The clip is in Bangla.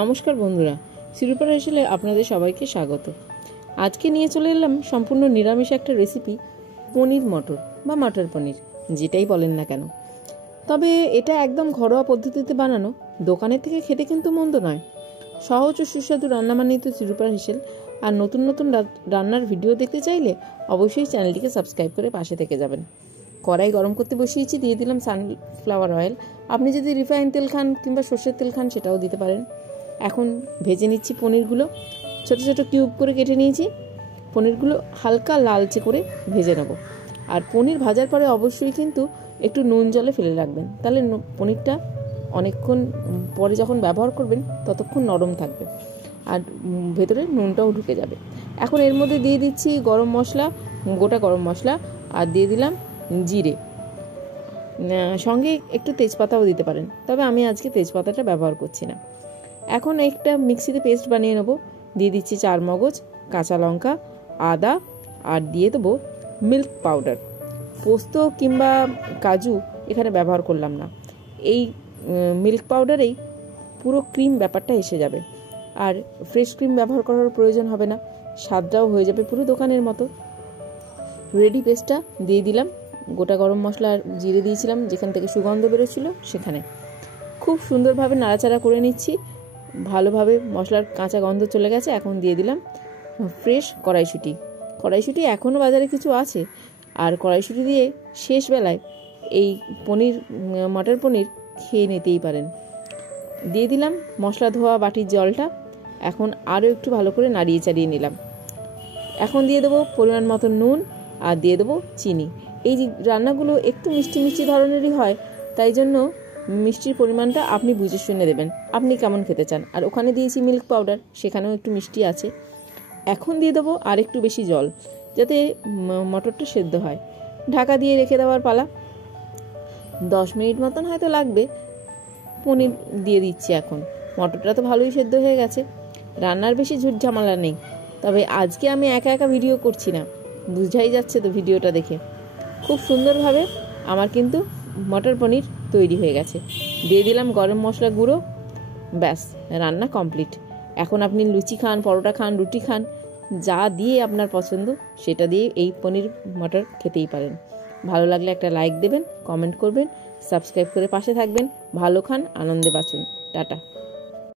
নমস্কার বন্ধুরা, শিরুপার হেসেলে আপনাদের সবাইকে স্বাগত। আজকে নিয়ে চলে এলাম সম্পূর্ণ নিরামিষ একটা রেসিপি, পনির মটর বা মটর পনির, যেটাই বলেন না কেন। তবে এটা একদম ঘরোয়া পদ্ধতিতে বানানো, দোকানের থেকে খেতে কিন্তু মন্দ নয়। সহজ ও সুস্বাদু রান্না মানেই তো শিরুপার হেসেল। আর নতুন নতুন রান্নার ভিডিও দেখতে চাইলে অবশ্যই চ্যানেলটিকে সাবস্ক্রাইব করে পাশে থেকে যাবেন। কড়াই গরম করতে বসিয়েছি, দিয়ে দিলাম সানফ্লাওয়ার অয়েল। আপনি যদি রিফাইন তেল খান কিংবা সর্ষের তেল খান সেটাও দিতে পারেন। এখন ভেজে নিচ্ছি পনিরগুলো, ছোট ছোট কিউব করে কেটে নিয়েছি। পনিরগুলো হালকা লালচে করে ভেজে নেব। আর পনির ভাজার পরে অবশ্যই কিন্তু একটু নুন জলে ফেলে রাখবেন, তাহলে পনিরটা অনেকক্ষণ পরে যখন ব্যবহার করবেন ততক্ষণ নরম থাকবে আর ভেতরে নুনটাও ঢুকে যাবে। এখন এর মধ্যে দিয়ে দিচ্ছি গরম মশলা, গোটা গরম মশলা, আর দিয়ে দিলাম জিরে, সঙ্গে একটু তেজপাতাও দিতে পারেন, তবে আমি আজকে তেজপাতাটা ব্যবহার করছি না। এখন একটা মিক্সিতে পেস্ট বানিয়ে নেব। দিয়ে দিচ্ছি 4 মগজ, কাঁচা লঙ্কা, আদা, আর দিয়ে দেবো মিল্ক পাউডার। পোস্ত কিংবা কাজু এখানে ব্যবহার করলাম না, এই মিল্ক পাউডারেই পুরো ক্রিম ব্যাপারটা এসে যাবে। আর ফ্রেশ ক্রিম ব্যবহার করার প্রয়োজন হবে না, স্বাদটাও হয়ে যাবে পুরো দোকানের মতো। রেডি পেস্টটা দিয়ে দিলাম। গোটা গরম মশলা আর জিরে দিয়েছিলাম যেখান থেকে সুগন্ধ বেরোচ্ছিল সেখানে। খুব সুন্দরভাবে নাড়াচাড়া করে নিচ্ছি, ভালোভাবে মশলার কাঁচা গন্ধ চলে গেছে। এখন দিয়ে দিলাম ফ্রেশ কড়াইশুঁটি। কড়াইশুঁটি এখনও বাজারে কিছু আছে, আর কড়াইশুঁটি দিয়ে শেষ বেলায় এই মটর পনির খেয়ে নিতেই পারেন। দিয়ে দিলাম মশলা ধোয়া বাটির জলটা। এখন আরও একটু ভালো করে নাড়িয়ে চাড়িয়ে নিলাম। এখন দিয়ে দেবো পরিমাণ মতো নুন, আর দিয়ে দেবো চিনি। এই যে রান্নাগুলো একটু মিষ্টি মিষ্টি ধরনেরই হয়, তাই জন্য মিষ্টির পরিমাণটা আপনি বুঝে শুনে দেবেন, আপনি কেমন খেতে চান। আর ওখানে দিয়েছি মিল্ক পাউডার, সেখানেও একটু মিষ্টি আছে। এখন দিয়ে দেবো আর একটু বেশি জল, যাতে মটরটা সেদ্ধ হয়। ঢাকা দিয়ে রেখে দেওয়ার পালা। 10 মিনিট মতন হয়তো লাগবে। পনির দিয়ে দিচ্ছি এখন। মটরটা তো ভালোই সেদ্ধ হয়ে গেছে, রান্নার বেশি ঝুট ঝামেলা নেই। তবে আজকে আমি একা একা ভিডিও করছি না, বুঝাই যাচ্ছে তো ভিডিওটা দেখে। খুব সুন্দরভাবে আমার কিন্তু মটর পনির তৈরি হয়ে গেছে। দিয়ে দিলাম গরম মশলা গুঁড়ো। ব্যাস, রান্না কমপ্লিট। এখন আপনি লুচি খান, পরোটা খান, রুটি খান, যা দিয়ে আপনার পছন্দ সেটা দিয়ে এই পনির মটর খেতেই পারেন। ভালো লাগলে একটা লাইক দেবেন, কমেন্ট করবেন, সাবস্ক্রাইব করে পাশে থাকবেন। ভালো খান, আনন্দে বাঁচুন। টাটা।